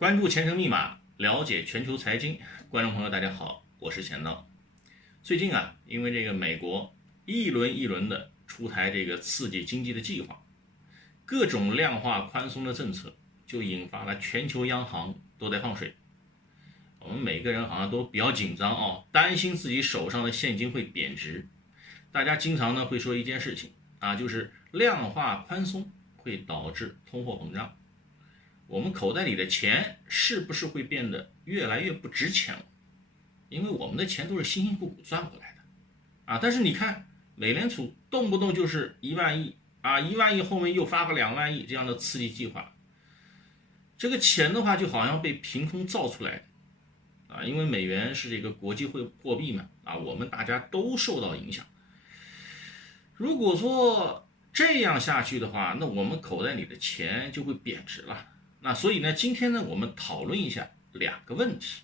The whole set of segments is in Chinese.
关注前程密码，了解全球财经。观众朋友大家好，我是钱道。最近因为这个美国一轮一轮的出台这个刺激经济的计划，各种量化宽松的政策，就引发了全球央行都在放水。我们每个人好像都比较紧张担心自己手上的现金会贬值。大家经常会说一件事情就是量化宽松会导致通货膨胀。我们口袋里的钱是不是会变得越来越不值钱了？因为我们的钱都是辛辛苦苦赚回来的但是你看美联储动不动就是1万亿1万亿后面又发个2万亿这样的刺激计划，这个钱的话就好像被凭空造出来的因为美元是这个国际货币嘛我们大家都受到影响。如果说这样下去的话，那我们口袋里的钱就会贬值了。那所以呢，今天呢，我们讨论一下2个问题。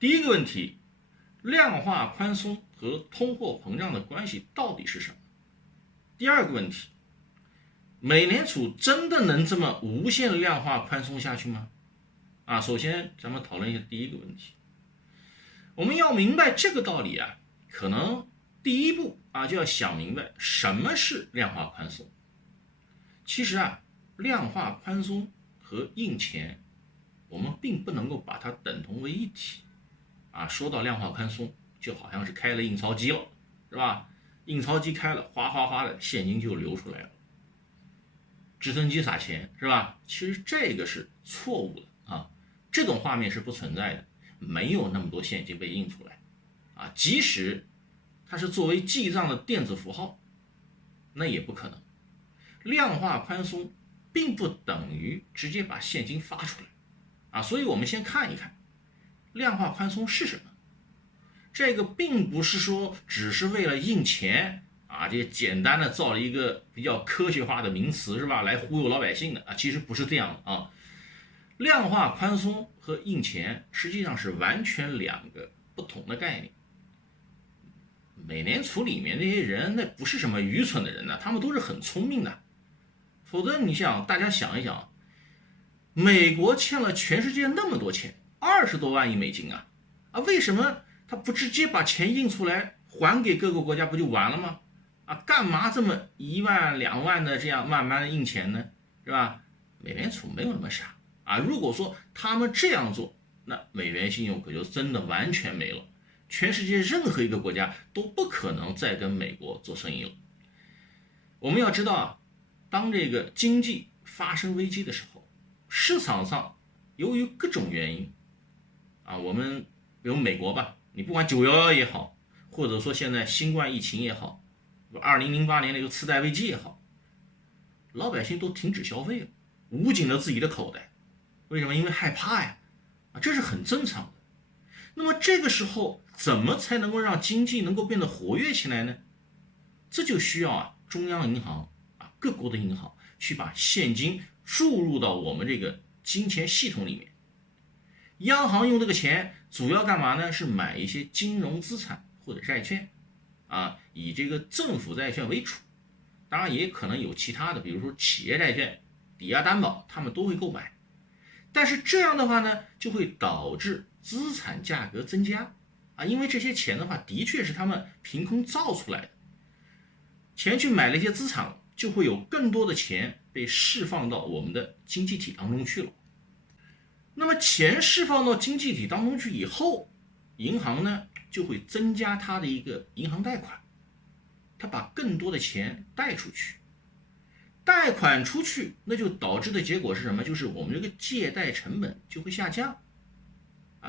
第一个问题，量化宽松和通货膨胀的关系到底是什么？第二个问题，美联储真的能这么无限量化宽松下去吗？首先咱们讨论一下第一个问题。我们要明白这个道理可能第一步就要想明白什么是量化宽松。其实量化宽松和印钱，我们并不能够把它等同为一体说到量化宽松，就好像是开了印钞机了，是吧？印钞机开了，哗哗哗的现金就流出来了，直升机撒钱，是吧？其实这个是错误的这种画面是不存在的，没有那么多现金被印出来即使它是作为记账的电子符号，那也不可能。量化宽松并不等于直接把现金发出来所以我们先看一看量化宽松是什么。这个并不是说只是为了印钱这些简单的造了一个比较科学化的名词，是吧，来忽悠老百姓的其实不是这样的量化宽松和印钱实际上是完全2个不同的概念。美联储里面那些人那不是什么愚蠢的人他们都是很聪明的。否则你想，大家想一想，美国欠了全世界那么多钱，20多万亿美金为什么他不直接把钱印出来还给各个国家不就完了吗？干嘛这么1万2万的这样慢慢的印钱呢？是吧？美联储没有那么傻如果说他们这样做，那美元信用可就真的完全没了，全世界任何一个国家都不可能再跟美国做生意了。我们要知道当这个经济发生危机的时候，市场上由于各种原因我们比如美国吧，你不管911也好，或者说现在新冠疫情也好，2008年那个次贷危机也好，老百姓都停止消费了，捂紧了自己的口袋。为什么？因为害怕这是很正常的。那么这个时候怎么才能够让经济能够变得活跃起来呢？这就需要中央银行各国的银行去把现金注入到我们这个金钱系统里面。央行用这个钱主要干嘛呢？是买一些金融资产或者债券以这个政府债券为主，当然也可能有其他的，比如说企业债券、抵押担保，他们都会购买。但是这样的话呢，就会导致资产价格增加因为这些钱的话的确是他们凭空造出来的，钱去买了一些资产，就会有更多的钱被释放到我们的经济体当中去了。那么钱释放到经济体当中去以后，银行呢就会增加它的一个银行贷款，它把更多的钱贷出去，贷款出去，那就导致的结果是什么？就是我们这个借贷成本就会下降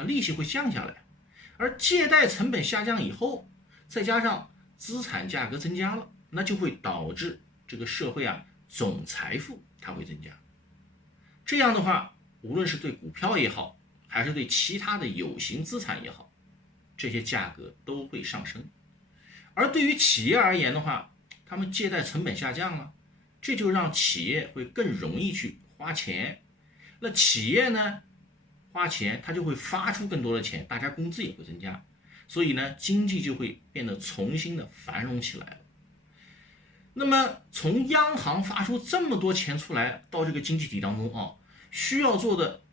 利息会降下来。而借贷成本下降以后，再加上资产价格增加了，那就会导致这个社会总财富它会增加。这样的话，无论是对股票也好，还是对其他的有形资产也好，这些价格都会上升。而对于企业而言的话，他们借贷成本下降了，这就让企业会更容易去花钱。那企业呢花钱，它就会发出更多的钱，大家工资也会增加，所以呢经济就会变得重新的繁荣起来了。那么从央行发出这么多钱出来到这个经济体当中需要做的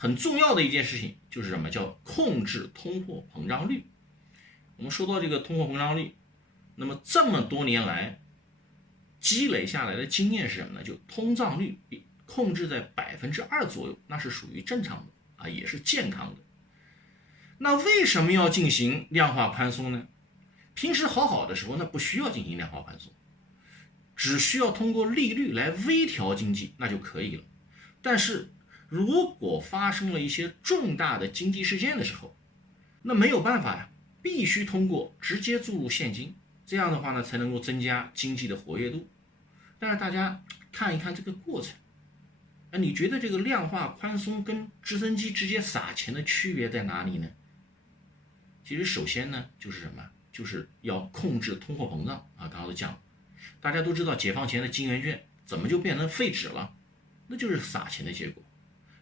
很重要的一件事情就是什么？叫控制通货膨胀率。我们说到这个通货膨胀率，那么这么多年来积累下来的经验是什么呢？就通胀率控制在2%左右，那是属于正常的啊，也是健康的。那为什么要进行量化宽松呢？平时好好的时候，那不需要进行量化宽松，只需要通过利率来微调经济，那就可以了。但是如果发生了一些重大的经济事件的时候，那没有办法呀，必须通过直接注入现金，这样的话呢，才能够增加经济的活跃度。但是大家看一看这个过程，你觉得这个量化宽松跟直升机直接撒钱的区别在哪里呢？其实首先呢，就是什么？就是要控制通货膨胀啊。刚刚都讲，大家都知道解放前的金圆券怎么就变成废纸了？那就是撒钱的结果。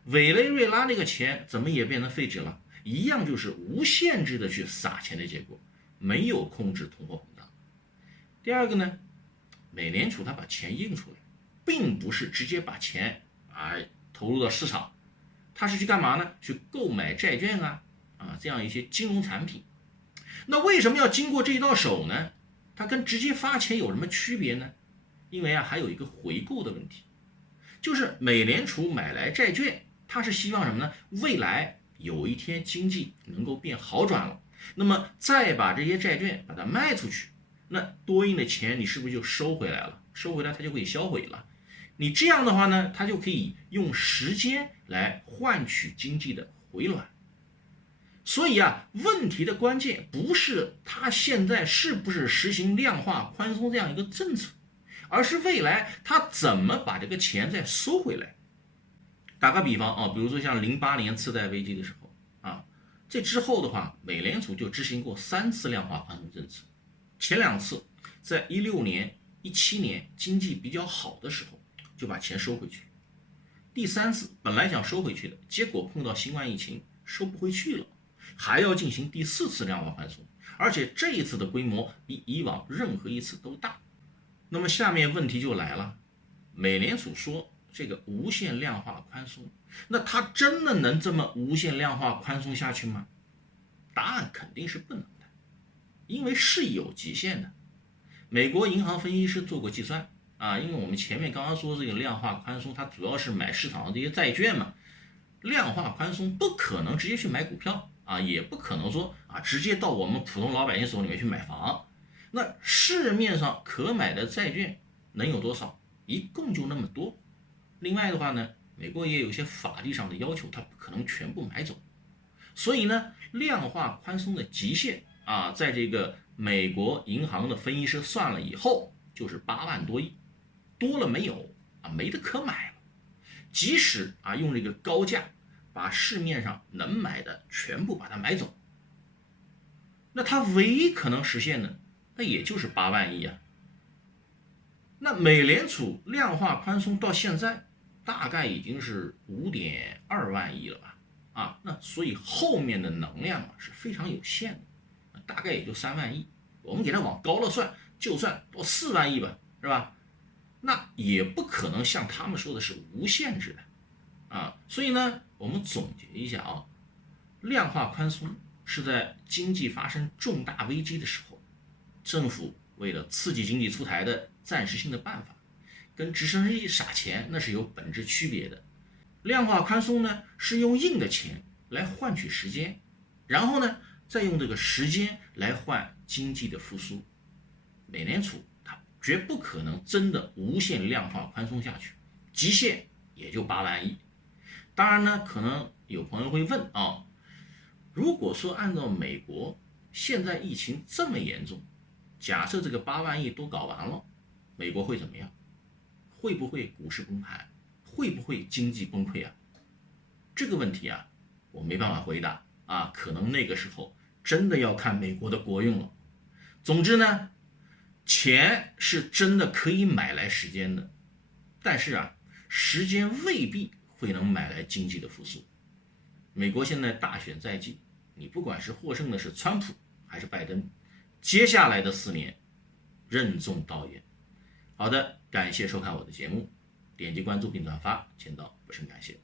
委内瑞拉那个钱怎么也变成废纸了？一样就是无限制的去撒钱的结果，没有控制通货膨胀。第二个呢，美联储它把钱印出来，并不是直接把钱投入到市场，它是去干嘛呢？去购买债券这样一些金融产品。那为什么要经过这一道手呢？它跟直接发钱有什么区别呢？因为还有一个回购的问题，就是美联储买来债券，它是希望什么呢？未来有一天经济能够变好转了，那么再把这些债券把它卖出去，那多印的钱你是不是就收回来了？收回来它就可以销毁了。你这样的话呢，它就可以用时间来换取经济的回暖。所以问题的关键不是它现在是不是实行量化宽松这样一个政策，而是未来它怎么把这个钱再收回来。打个比方比如说像08年次贷危机的时候这之后的话，美联储就执行过3次量化宽松政策。前2次在16年、17年经济比较好的时候就把钱收回去，第3次本来想收回去的，结果碰到新冠疫情收不回去了，还要进行第4次量化宽松，而且这一次的规模比以往任何一次都大。那么下面问题就来了，美联储说这个无限量化宽松，那它真的能这么无限量化宽松下去吗？答案肯定是不能的，因为是有极限的。美国银行分析师做过计算因为我们前面刚刚说这个量化宽松，它主要是买市场上这些债券嘛，量化宽松不可能直接去买股票也不可能说直接到我们普通老百姓手里面去买房。那市面上可买的债券能有多少？一共就那么多。另外的话呢，美国也有一些法律上的要求，它不可能全部买走。所以呢，量化宽松的极限在这个美国银行的分析师算了以后，就是8万多亿，多了没有没得可买了。即使用这个高价把市面上能买的全部把它买走，那它唯一可能实现的，那也就是8万亿那美联储量化宽松到现在大概已经是5.2万亿了吧那所以后面的能量是非常有限的，大概也就3万亿，我们给它往高了算，就算到4万亿吧，是吧？那也不可能像他们说的是无限制的所以呢，我们总结一下量化宽松是在经济发生重大危机的时候，政府为了刺激经济出台的暂时性的办法，跟直升机撒钱那是有本质区别的。量化宽松呢，是用印的钱来换取时间，然后呢，再用这个时间来换经济的复苏。美联储它绝不可能真的无限量化宽松下去，极限也就8万亿。当然呢，可能有朋友会问如果说按照美国现在疫情这么严重，假设这个8万亿都搞完了，美国会怎么样？会不会股市崩盘？会不会经济崩溃这个问题我没办法回答可能那个时候真的要看美国的国用了。总之呢，钱是真的可以买来时间的，但是时间未必会能买来经济的复苏。美国现在大选在即，你不管是获胜的是川普还是拜登，接下来的4年任重道远。好的，感谢收看我的节目，点击关注并转发，签到不胜感谢。